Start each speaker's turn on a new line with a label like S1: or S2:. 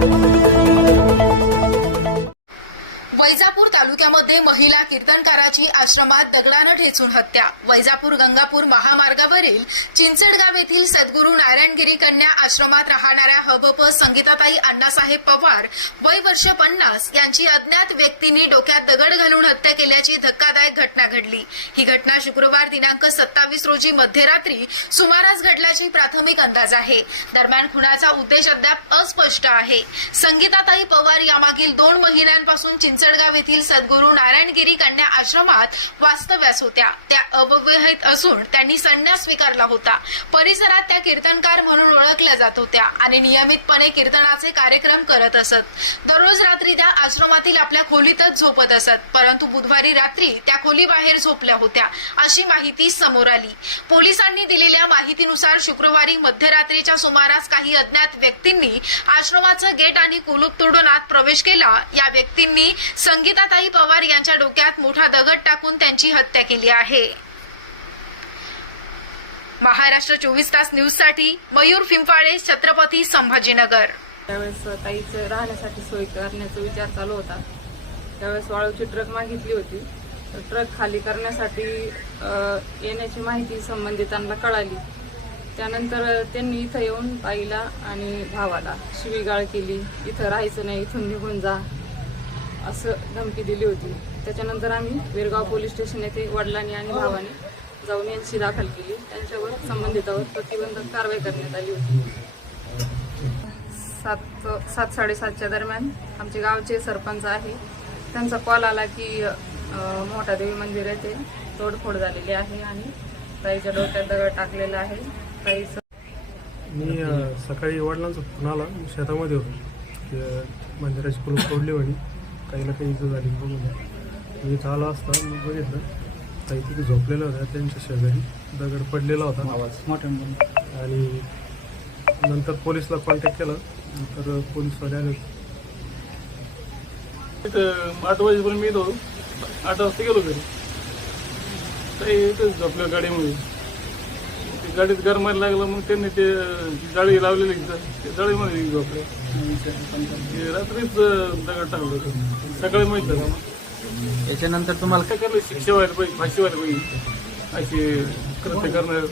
S1: वैजापूर तालुक्यामध्ये महिला कीर्तनकाराची आश्रमात दगडानं ठेचून हत्या. वैजापूर गंगापूर महामार्गावरील चिंचडगाव येथील सद्गुरू नारायणगिरी कन्या आश्रमात राहणाऱ्या हबप संगीताताई अण्णासाहेब पवार वय वर्ष पन्नास यांची अज्ञात व्यक्तींनी डोक्यात दगड घालून हत्या केल्याची धक्कादायक घटना घडली. ही घटना शुक्रवार दिनांक सत्तावीस रोजी मध्यरात्री सुमारास घडल्याची प्राथमिक अंदाज आहे. दरम्यान खुनाचा उद्देश अद्याप अस्पष्ट आहे. संगीताताई पवार यामागील दोन महिन्यांपासून चिंचडगाव येथील सद्गुरू नारायणगिरी कन्या आश्रमात वास्तव्यास होत्या. त्या अवविहित असून त्यांनी संन्यास स्वीकारला होता. परिसरात त्या कीर्तनकार म्हणून ओळखल्या जात होत्या आणि नियमितपणे कीर्तनाचे कार्यक्रम करत असत. दररोज रात्री त्या आश्रमातील आपल्या खोलीतच झोपत असत परंतु बुधवारी रात्री त्या खोलीबाहेर झोपल्या होत्या अशी माहिती समोर आली. पोलिसांनी दिलेल्या माहितीनुसार शुक्रवारी मध्यरात्रीच्या सुमारास काही अज्ञात व्यक्तींनी आश्रमाचं गेट आणि कुलूप तोडून आत प्रवेश केला. या व्यक्तींनी संगीताताई पवार यांच्या डोक्यात मोठा दगड टाकून त्यांची हत्या केली आहे. महाराष्ट्र चोवीस तास न्यूजसाठी मयूर फिंफाळे छत्रपती संभाजीनगर.
S2: त्यावेळेस ताईचं राहण्यासाठी सोय करण्याचा विचार चालू होता. त्यावेळेस वाळूची ट्रक मागितली होती. तर ट्रक खाली करण्यासाठी येण्याची माहिती संबंधितांना कळाली. त्यानंतर त्यांनी इथं येऊन ताईला आणि भावाला शिवीगाळ केली. इथं राहायचं नाही इथून निघून जा. असं धमकी दिली होती. त्याच्यानंतर आम्ही विरगाव पोलीस स्टेशन येथे वडिलांनी आणि भावाने जाऊन यांची दाखल केली. त्यांच्यावर संबंधितावर प्रतिबंधक कारवाई करण्यात आली होती. सात सात साडेसातच्या दरम्यान आमचे गावचे सरपंच आहे. त्यांचा कॉल आला की मोठा देवी मंदिर येथे तोडफोड झालेली आहे आणि ताईच्या डोक्यात दगड टाकलेला आहे. ताईचं
S3: मी सकाळी वडिलांचा फोन आला. शेतामध्ये होतो. मंदिराची कुलूप तोडली म्हणे काहीला काही इजा झाली बघून मी इथं आलो असता मी बघितलं. काही तिथे झोपलेल्या होत्या त्यांच्या शेजारी. दगड पडलेला होता. आणि नंतर पोलीसला कॉन्टॅक्ट केला. नंतर पोलीसवाले आले. होते.
S4: इथं आठ वाजेपर्यंत मी येतो आठ वाजता गेलो घरी. काही इथंच झोपलं गाडीमध्ये. ते गाडीत गरमायला लागलं मग त्यांनी ते जी जाळी लावलेली इथं. ते जाळीमध्ये झोपले ते रात्रीच दगड टाकलं होतं. सकाळी माहीत झालं मग
S5: याच्यानंतर तुम्हाला
S4: काय करलं शिक्षा व्हायला पाहिजे फाशी व्हायला पाहिजे अशी कृत्य करणार